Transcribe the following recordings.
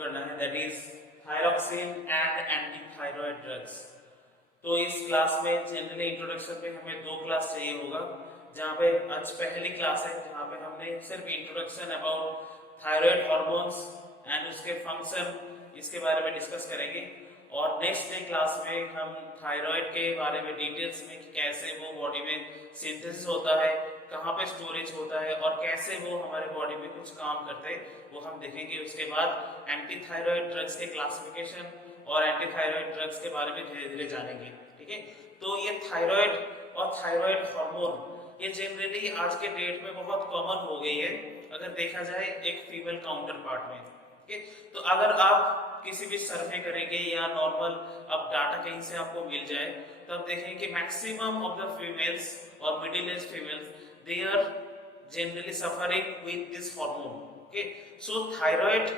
करना है, that is thyroxine and anti thyroid drugs. तो इस क्लास में जनरली इंट्रोडक्शन पे हमें 2 क्लास चाहिए होगा, जहाँ पे आज पहली क्लास है जहाँ पे हमने सिर्फ introduction about thyroid hormones and उसके फंक्शन इसके बारे में डिस्कस करेंगे। और नेक्स्ट डे क्लास में हम थायराइड के बारे में डिटेल्स में कि कैसे वो बॉडी में सिंथेसिस होता है, कहाँ पे स्टोरेज होता है और कैसे वो हमारे बॉडी में कुछ काम करते हैं वो हम देखेंगे। उसके बाद एंटी थायराइड ड्रग्स के क्लासिफिकेशन और एंटी थायराइड ड्रग्स के बारे में धीरे धीरे जानेंगे। ठीक है, तो ये थायराइड और थायराइड हार्मोन ये जनरली आज के डेट में बहुत कॉमन हो गई है अगर देखा जाए एक फीमेल काउंटर पार्ट में। ठीक है, तो अगर आप किसी भी सर्वे करेंगे या नॉर्मल अब डाटा कहीं से आपको मिल जाए तो आप देखेंगे कि मैक्सिमम ऑफ द फीमेल्स और middle age females they are generally suffering with this hormone. Okay, so thyroid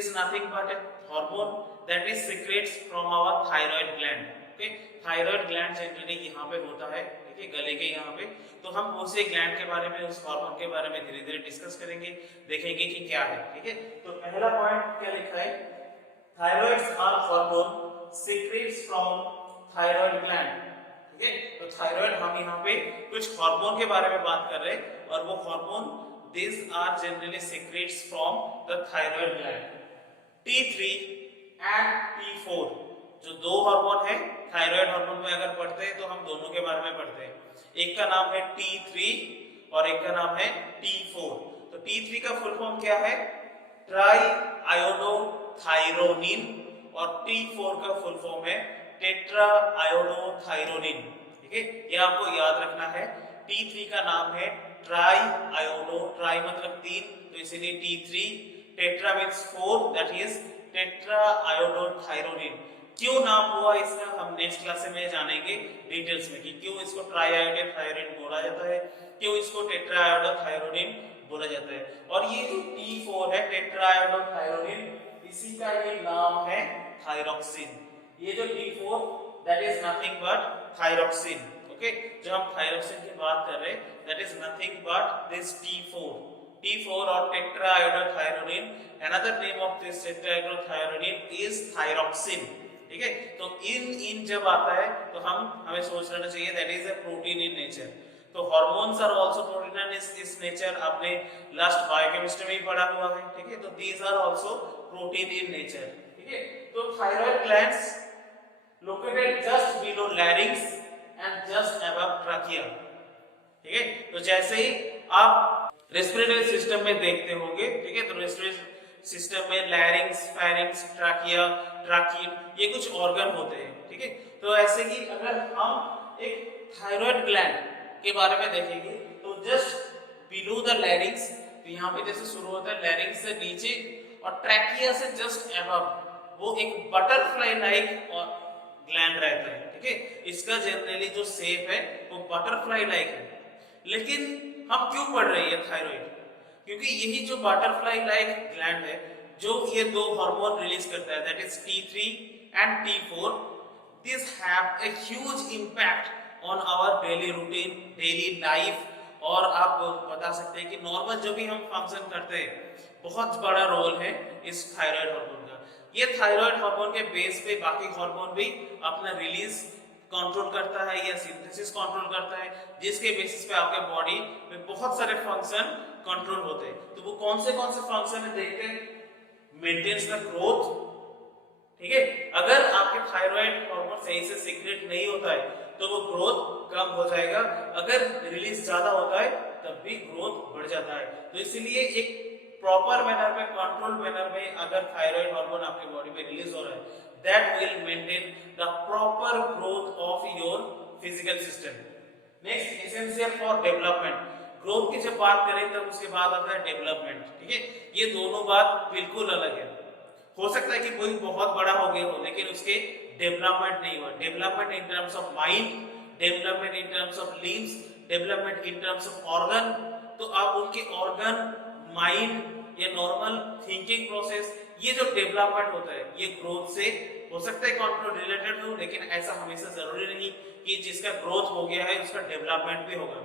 is nothing but a hormone that is secretes from our thyroid gland. Okay, thyroid gland generally यहाँ पे होता है, ठीक है, गले के यहाँ पे। तो हम उसी ग्लैंड के बारे में, उस हार्मोन के बारे में धीरे धीरे डिस्कस करेंगे, देखेंगे कि क्या है। ठीक है, तो पहला पॉइंट क्या लिखा है, thyroids are hormone secretes from thyroid gland। ठीक है, तो थायराइड हम यहाँ पे कुछ हार्मोन के बारे में बात कर रहे हैं और वो hormone these are generally secretes from the thyroid gland। T3 and T4 जो 2 हार्मोन है थायराइड हार्मोन में अगर पढ़ते हैं तो हम दोनों के बारे में पढ़ते हैं। एक का नाम है T3 और एक का नाम है T4। तो T3 का फुल फॉर्म क्या है, ट्राई आयोडोथायरोनिन, और T4 का फुल फॉर्म है टेट्रा आयोडोथायरोनिन। ठीक है, ये आपको याद रखना है। T3 का नाम है ट्राई आयोडो, ट्राई मतलब 3 तो इसीलिए T3, tetra means 4 that is tetra iodothyronine. क्यों नाम हुआ इसका हम नेक्स्ट क्लास में जानेंगे डिटेल्स में कि क्यों इसको ट्राई आयोडोथायरोनिन बोला जाता है, क्यों इसको टेट्रा आयोडोथायरोनिन बोला जाता है। और ये जो T4 है टेट्रा आयोडोथायरोनिन, इसी का ये नाम है थायरोक्सिन। ये जो T4 that is nothing but thyroxine. Okay, जो हम थायरोक्सिन की बात कर रहे हैं that is nothing but this T4 और tetra iodothyronine, another name of this tetra iodothyronine is thyroxine। ठीक है, तो इन जब आता है तो हमें सोच लेना चाहिए that is a protein in nature. तो hormones are also protein in इस नेचर, आपने लास्ट बायोकेमिस्ट्री में ही पढ़ा हुआ है। ठीक है, तो these are also protein in nature. ठीक है, तो thyroid glands located just below larynx and just above trachea. ठीक है, तो जैसे ही आप रेस्पिरेटरी सिस्टम में देखते होंगे, ठीक है, तो रेस्पिरेटरी सिस्टम में लैरिंक्स, फेरिंक्स, ट्रैकिया, ट्रैकियम ये कुछ ऑर्गन होते हैं। ठीक है, तो ऐसे ही अगर हम एक थायराइड ग्लैंड के बारे में देखेंगे तो जस्ट बिलो द लैरिंक्स, तो यहाँ पे जैसे शुरू होता है लैरिंक्स से नीचे और ट्रैकिया से जस्ट अबव वो एक बटरफ्लाई लाइक और ग्लैंड रहता है। ठीक है, इसका जनरली जो शेप है वो बटरफ्लाई लाइक है। लेकिन हम क्यों पढ़ रहे हैं थायराइड, क्योंकि यही जो बटरफ्लाई लाइक ग्लैंड है जो ये 2 हार्मोन रिलीज करता है that is T3 and T4, this have a huge impact on our daily routine, daily life. और आप बता सकते हैं कि नॉर्मल जो भी हम फंक्शन करते हैं बहुत बड़ा रोल है इस थायराइड हार्मोन का। ये थायराइड हार्मोन के बेस पे बाकी हार्मोन भी अपना रिलीज कंट्रोल करता है या सिंथेसिस कंट्रोल करता है, जिसके बेसिस पे आपके बॉडी में बहुत सारे फंक्शन कंट्रोल होते हैं। तो वो कौन से फंक्शन है देखते हैं, मेंटेन्स द ग्रोथ। ठीक है, अगर आपके थायराइड हार्मोन सही से सीक्रेट नहीं होता है तो वो ग्रोथ कम हो जाएगा, अगर रिलीज ज्यादा होता है तब भी ग्रोथ बढ़ जाता है। तो इसीलिए एक प्रॉपर मैनर में, कंट्रोल मैनर में अगर थायराइड हार्मोन आपके बॉडी में रिलीज हो रहा है that will maintain the proper growth of your physical system। next essential for development, growth की जब बात करें तब उसके बाद आता है डेवलपमेंट। ठीक है, ये दोनों बात बिल्कुल अलग है। हो सकता है कि कोई बहुत बड़ा हो गया हो लेकिन उसके डेवलपमेंट नहीं हुआ। Development in terms of mind, development in terms of limbs, development in terms of organ. तो आप उनके ऑर्गन, माइंड या नॉर्मल थिंकिंग प्रोसेस, ये जो डेवलपमेंट होता है ये ग्रोथ से हो सकता है कंट्रोल रिलेटेड हो, लेकिन ऐसा हमेशा जरूरी नहीं कि जिसका ग्रोथ हो गया है उसका डेवलपमेंट भी होगा।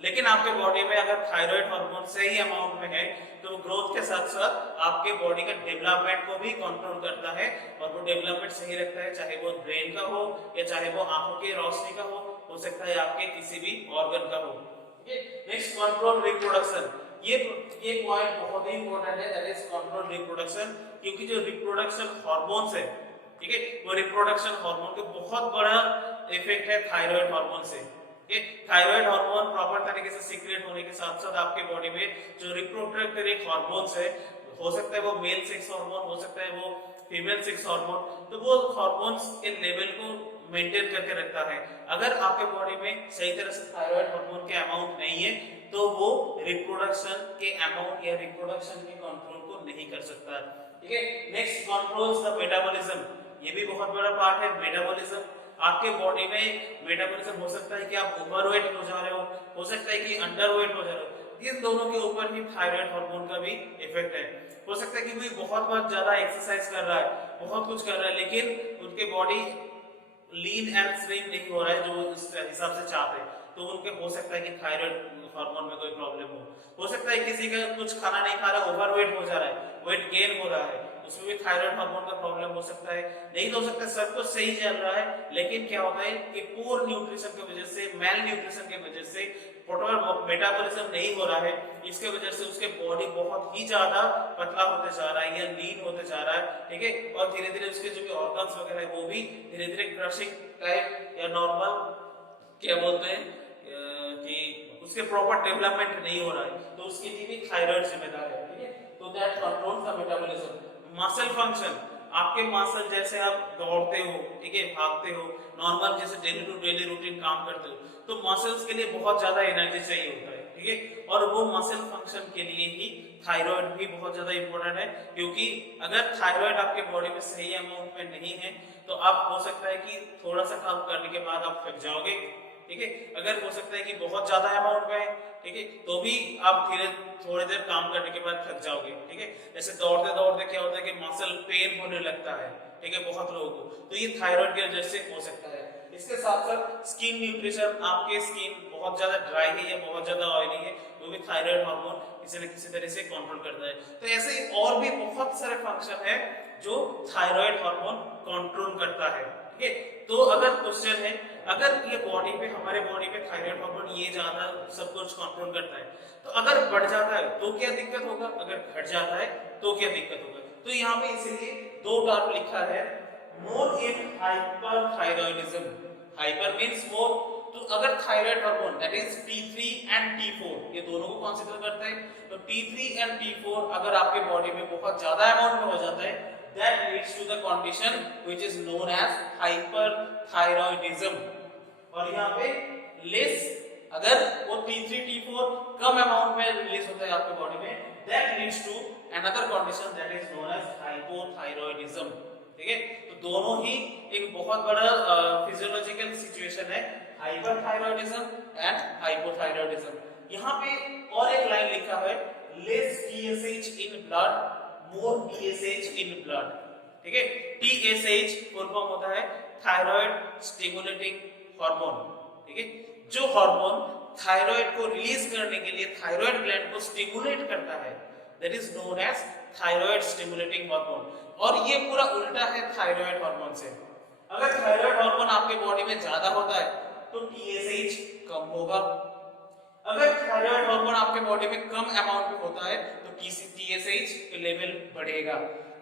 लेकिन आपके बॉडी में अगर थायराइड हार्मोन सही अमाउंट में है तो ग्रोथ के साथ साथ आपके बॉडी का डेवलपमेंट को भी कंट्रोल करता है और वो डेवलपमेंट सही रखता है, चाहे वो ब्रेन का हो या चाहे वो आंखों की रोशनी का हो सकता है आपके किसी भी ऑर्गन का हो। नेक्स्ट कंट्रोल रिप्रोडक्शन, ये पॉइंट बहुत ही इंपॉर्टेंट है, दैट इज कंट्रोल रिप्रोडक्शन, क्योंकि जो रिप्रोडक्शन हार्मोन्स है, ठीक है, वो रिप्रोडक्शन हार्मोन का बहुत बड़ा इफेक्ट है थायराइड हार्मोन से। थायराइड हार्मोन प्रॉपर तरीके से सीक्रेट होने के साथ साथ आपके बॉडी में जो रिप्रोडक्टरी हार्मोन्स है, हो सकता है वो मेल सेक्स हार्मोन, हो सकता है वो फीमेल सेक्स हार्मोन, तो वो हार्मोन्स के लेवल को मेंटेन करके रखता है। अगर आपके बॉडी में सही तरह से थायराइड हार्मोन के अमाउंट नहीं है तो वो रिप्रोडक्शन के अमाउंट या रिप्रोडक्शन के कंट्रोल को नहीं कर सकता, ठीक है। नेक्स्ट कंट्रोल्स द मेटाबॉलिज्म, ये भी बहुत बड़ा पार्ट है मेटाबॉलिज्म। आपके बॉडी में मेटाबॉलिज्म हो सकता है कि आप ओवरवेट हो जा रहे हो सकता है कि अंडरवेट हो जा रहे हो, इन दोनों के ऊपर ही थायराइड हार्मोन का भी इफेक्ट है। हो सकता है कि कोई बहुत ज्यादा एक्सरसाइज कर रहा है, बहुत कुछ कर रहा है, लेकिन उनके बॉडी लीन एंड स्लिम नहीं हो रहा है जो इस हिसाब से चाहते हैं, तो उनके हो सकता है कि थायराइड हार्मोन में कोई प्रॉब्लम हो सकता है किसी का कुछ खाना नहीं खा रहा, ओवरवेट हो जा रहा है, वेट गेन हो रहा है, उसमें भी थायराइड हार्मोन का प्रॉब्लम हो सकता है। नहीं हो सकता सब कुछ सही चल रहा है, लेकिन क्या होता है कि पुअर न्यूट्रिशन की वजह से, मेल न्यूट्रिशन की वजह से प्रॉपर मेटाबॉलिज्म नहीं हो रहा है, इसके वजह से उसके बॉडी बहुत ही ज्यादा पतला होते जा रहा है या लीन होते जा रहा है, ठीक है, और धीरे धीरे उसके जो भी ऑर्गन्स वगैरह है वो भी धीरे धीरे क्रशिंग टाइप या नॉर्मल क्या बोलते हैं कि उसके प्रॉपर डेवलपमेंट नहीं हो रहा है, तो उसके लिए भी थायराइड जिम्मेदार है, ठीक है। तो that controls the metabolism. Muscle function, आपके मसल जैसे आप दौड़ते हो, ठीक है, भागते हो, नॉर्मल जैसे डेली टू डेली रूटीन काम करते हो, तो मसल्स के लिए बहुत ज्यादा एनर्जी चाहिए होता है, ठीक है, और वो मसल फंक्शन के लिए ही थायराइड भी बहुत ज्यादा इंपॉर्टेंट है, क्योंकि अगर थायराइड आपके बॉडी में सही अमाउंट में नहीं है तो आप हो सकता है कि थोड़ा सा काम करने के बाद आप थक जाओगे, ठीक है। अगर हो सकता है कि बहुत ज्यादा अमाउंट में है, ठीक है, तो भी आप थोड़ी देर काम करने के बाद थक जाओगे, ठीक है। जैसे दौड़ते दौड़ते क्या होता है कि मसल पेन होने लगता है, ठीक है, बहुत लोगों को, तो ये थायराइड की वजह से हो सकता है। इसके साथ साथ स्किन न्यूट्रिशन, आपके स्किन बहुत ज्यादा ड्राई है या बहुत ज्यादा ऑयली है, वो भी थायराइड हार्मोन किसी न किसी तरह से कंट्रोल करता है। तो ऐसे और भी बहुत सारे फंक्शन है जो थायराइड हार्मोन कंट्रोल करता है, ठीक है। तो अगर क्वेश्चन है, अगर ये बॉडी पे, हमारे बॉडी पे थायराइड हार्मोन ये ज्यादा सब कुछ कंट्रोल करता है, तो अगर बढ़ जाता है तो क्या दिक्कत होगा, अगर घट जाता है तो क्या दिक्कत होगा। तो यहाँ पे इसीलिए दो टर्म लिखा है, मोर इन हाइपरथायरॉयडिज्म। हाइपर मींस मोर, तो अगर thyroid hormone that is T3 and T4 ये दोनों को कंसीडर करते हैं, तो T3 एंड T4 अगर आपके बॉडी में बहुत ज्यादा अमाउंट में हो जाता है, that leads to the condition which is known as hyperthyroidism। और यहाँ पे लेस, अगर वो T3 T4 कम अमाउंट में रिलीज होता है आपके बॉडी में, that leads to another condition that is known as hypothyroidism, ठीक है। तो दोनों ही एक बहुत बड़ा फिजियोलॉजिकल सिचुएशन है, हाइपरथायरॉयडिज्म एंड हाइपोथायरॉयडिज्म। यहाँ पे और एक लाइन लिखा है, less TSH in blood, more TSH in blood, ठीक है। TSH फुल फॉर्म होता है थायराइड स्टिमुलेटिंग हार्मोन, ठीक है, जो हार्मोन थायराइड को रिलीज करने के लिए थायराइड ग्लैंड को स्टिमुलेट करता है, that is known as thyroid stimulating hormone. और ये पूरा उल्टा है थायराइड हार्मोन से। अगर थायराइड हार्मोन आपके बॉडी में ज्यादा होता है तो TSH कम होगा, अगर थायराइड हार्मोन आपके बॉडी में कम अमाउंट में होता है तो TSH के लेवल बढ़ेगा।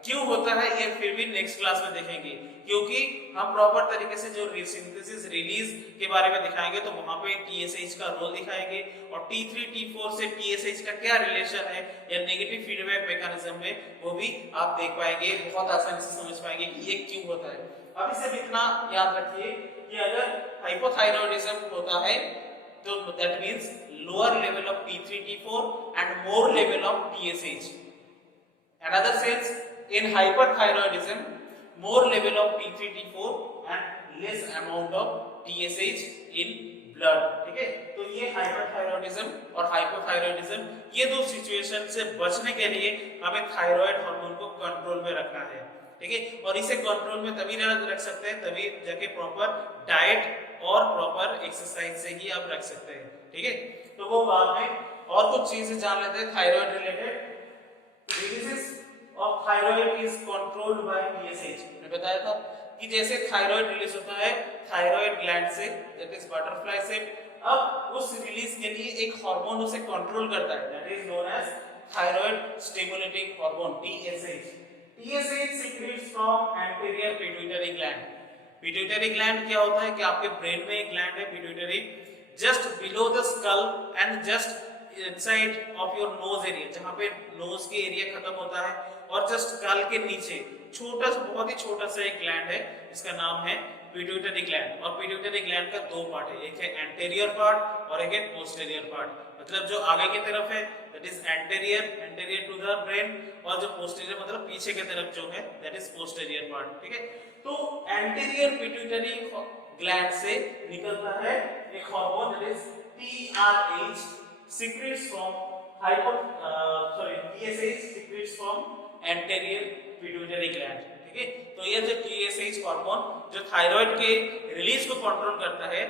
क्यों होता है ये फिर भी नेक्स्ट क्लास में देखेंगे, क्योंकि हम प्रॉपर तरीके से जो सिंथेसिस रिलीज के बारे में दिखाएंगे तो वहां पे TSH का रोल दिखाएंगे, और T3 T4 से TSH का क्या रिलेशन है या नेगेटिव फीडबैक मैकेनिज्म में, वो भी आप देख पाएंगे, बहुत आसानी से समझ पाएंगे कि ये क्यों होता है। अब इसे इतना याद रखिए कि अगर हाइपोथायरॉयडिज्म होता है तो that means lower level of T3 T4 and more level of TSH. Another sense, in hyperthyroidism more level of T3 T4 and less amount of TSH in blood, ठीक है। तो ये हाइपरथायरॉयडिज्म और हाइपोथायरॉयडिज्म, ये दो सिचुएशन से बचने के लिए हमें थायराइड हार्मोन को कंट्रोल में रखना है, ठीक है। और इसे कंट्रोल में तभी रख सकते हैं तभी जाके प्रॉपर डाइट और प्रॉपर एक्सरसाइज से ही आप रख सकते हैं, ठीक है। तो वो बाद में और कुछ चीजें जान लेते हैं thyroid related. Releases of thyroid is controlled by TSH. मैंने बताया था कि जैसे थायराइड रिलीज होता है थायराइड ग्लैंड से, दैट इज बटरफ्लाई से, अब उस रिलीज के लिए एक हार्मोन उसे कंट्रोल करता है, that is known as thyroid stimulating hormone TSH. TSH secretes from anterior pituitary gland. Pituitary gland क्या होता है कि आपके ब्रेन में एक ग्लैंड है pituitary, just below the skull and just inside of your nose area, जहां पे नोज के एरिया खत्म होता है, और जस्ट स्कल के नीचे छोटा सा, बहुत ही छोटा सा एक ग्लैंड है, इसका नाम है पिट्यूटरी ग्लैंड। और पिट्यूटरी ग्लैंड का दो पार्ट है, एक है एंटीरियर पार्ट और एक है पोस्टीरियर पार्ट। मतलब जो आगे की तरफ है that is anterior, anterior to the brain, और जो पोस्टीरियर मतलब पीछे की तरफ जो है दैट इज पोस्टीरियर पार्ट। ठीक है, तो एंटीरियर पिट्यूटरी ग्लैंड से निकलता है एक hormone that is TRH secretes from TSH secretes from anterior pituitary gland। ठीक है, तो ये जो TSH हार्मोन जो थायराइड के रिलीज को कंट्रोल करता है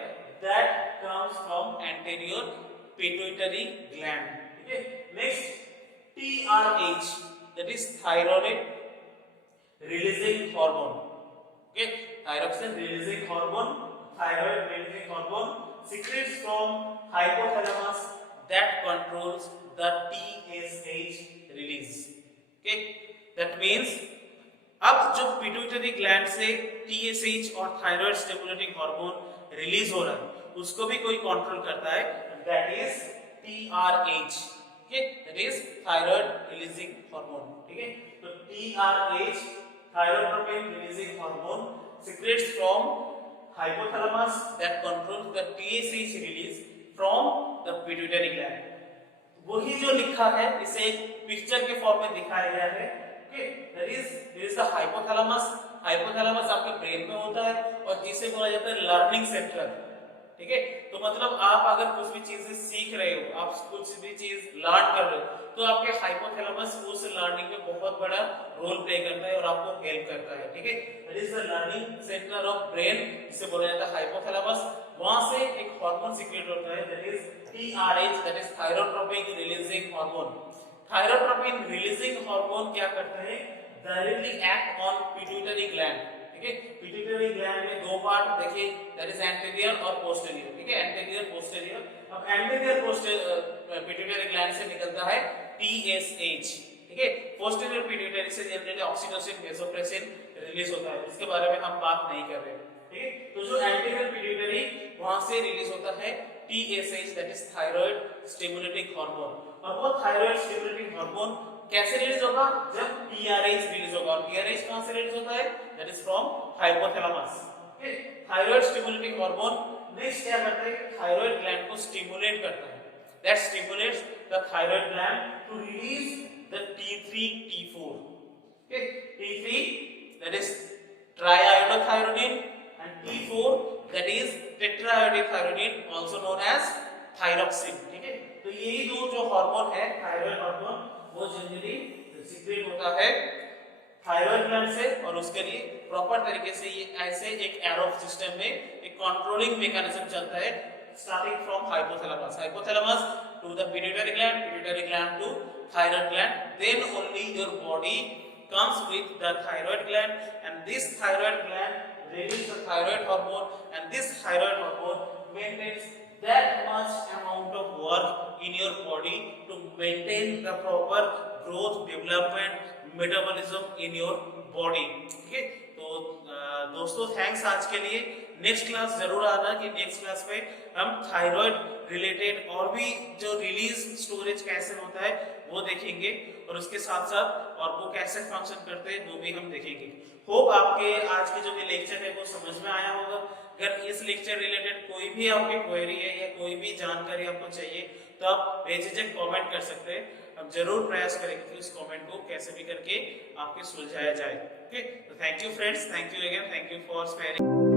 that comes from anterior pituitary gland. ठीक है, next TRH that is thyroid releasing hormone. Okay, thyroxine releasing hormone, thyroid releasing hormone secretes from hypothalamus that controls the TSH release। okay, that means अब जो pituitary gland से TSH और thyroid stimulating hormone release हो रहा है उसको भी कोई कंट्रोल करता है, that is TRH। okay, that is thyroid releasing hormone। ठीक है, तो TRH thyrotropic releasing hormone secretes from hypothalamus that controls the TSH release from the pituitary gland। वही जो लिखा है इसे एक पिक्चर के फॉर्म में दिखाया गया है। Okay, there is the hypothalamus। Hypothalamus आपके ब्रेन में होता है और जिसे बोला जाता है लर्निंग सेंटर। ठीक है, तो मतलब आप अगर कुछ भी चीजें सीख रहे हो, आप कुछ भी चीज लर्न कर रहे हो, तो आपके हाइपोथैलेमस उस लर्निंग में बहुत बड़ा रोल प्ले करता है और आपको हेल्प करता है। ठीक है, that is the learning centre of brain, जिसे बोला जाता है हाइपोथैलेमस। वहां से एक हार्मोन सीक्रेट होता है that is TRH, that is thyrotropin releasing hormone. Thyrotropin releasing hormone क्या करता है, directly act on pituitary gland. ठीक है, पिट्यूटरी ग्लैंड में दो पार्ट देखिए, दैट इज एंटीरियर और पोस्टीरियर। ठीक है, एंटीरियर पोस्टीरियर। अब एंटीरियर पिट्यूटरी ग्लैंड से निकलता है TSH। ठीक है, पोस्टीरियर पिट्यूटरी से जनरली ऑक्सीटोसिन, वेसोप्रेसिन रिलीज होता है, इसके बारे में हम बात नहीं कर रहे। ठीक है, तो जो एंटीरियर पिट्यूटरी वहां से रिलीज होता है TSH, that is thyroid stimulating hormone. और वो थायराइड स्टिमुलेटिंग हार्मोन कैसे रिलीज होगा, जब TRH रिलीज होगा। और TRH कहां से रिलीज होता है, that is from hypothalamus. Okay, thyroid stimulating hormone next क्या करता है, थायराइड ग्लैंड को स्टिमुलेट करता है, that stimulates the thyroid gland to release the T3 T4। Okay, T3 that is triiodothyronine and T4 that is tetraiodothyronine also known as thyroxine। ठीक है, तो यही दो जो हार्मोन है थायराइड हार्मोन वो जनरली सीक्रेट होता है थायराइड ग्लैंड से, और उसके लिए प्रॉपर तरीके से ये ऐसे एक एरो सिस्टम में एक कंट्रोलिंग मैकेनिज्म चलता है, starting from hypothalamus, hypothalamus to the pituitary gland to thyroid gland, then only your body comes with the thyroid gland, and this thyroid gland releases the thyroid hormone, and this thyroid hormone maintains that much amount of work in your body to maintain the proper growth, development, metabolism in your body। ठीक है, तो दोस्तों thanks आज के लिए। Next class जरूर आना कि नेक्स्ट क्लास में हम थायराइड रिलेटेड और भी जो रिलीज स्टोरेज कैसे होता है वो देखेंगे, और उसके साथ साथ और वो कैसे फंक्शन करते हैं वो भी हम देखेंगे। होप आपके आज के जो भी लेक्चर है वो समझ में आया होगा। अगर इस लेक्चर रिलेटेड कोई भी आपकी क्वेरी है या कोई भी जानकारी आपको चाहिए तो आप बेझिझक कमेंट कर सकते हैं, हम जरूर प्रयास करेंगे कि उस कमेंट को कैसे भी करके आपके सुलझाया जाए। ओके, तो thank you friends, thank you again, thank you for sparing.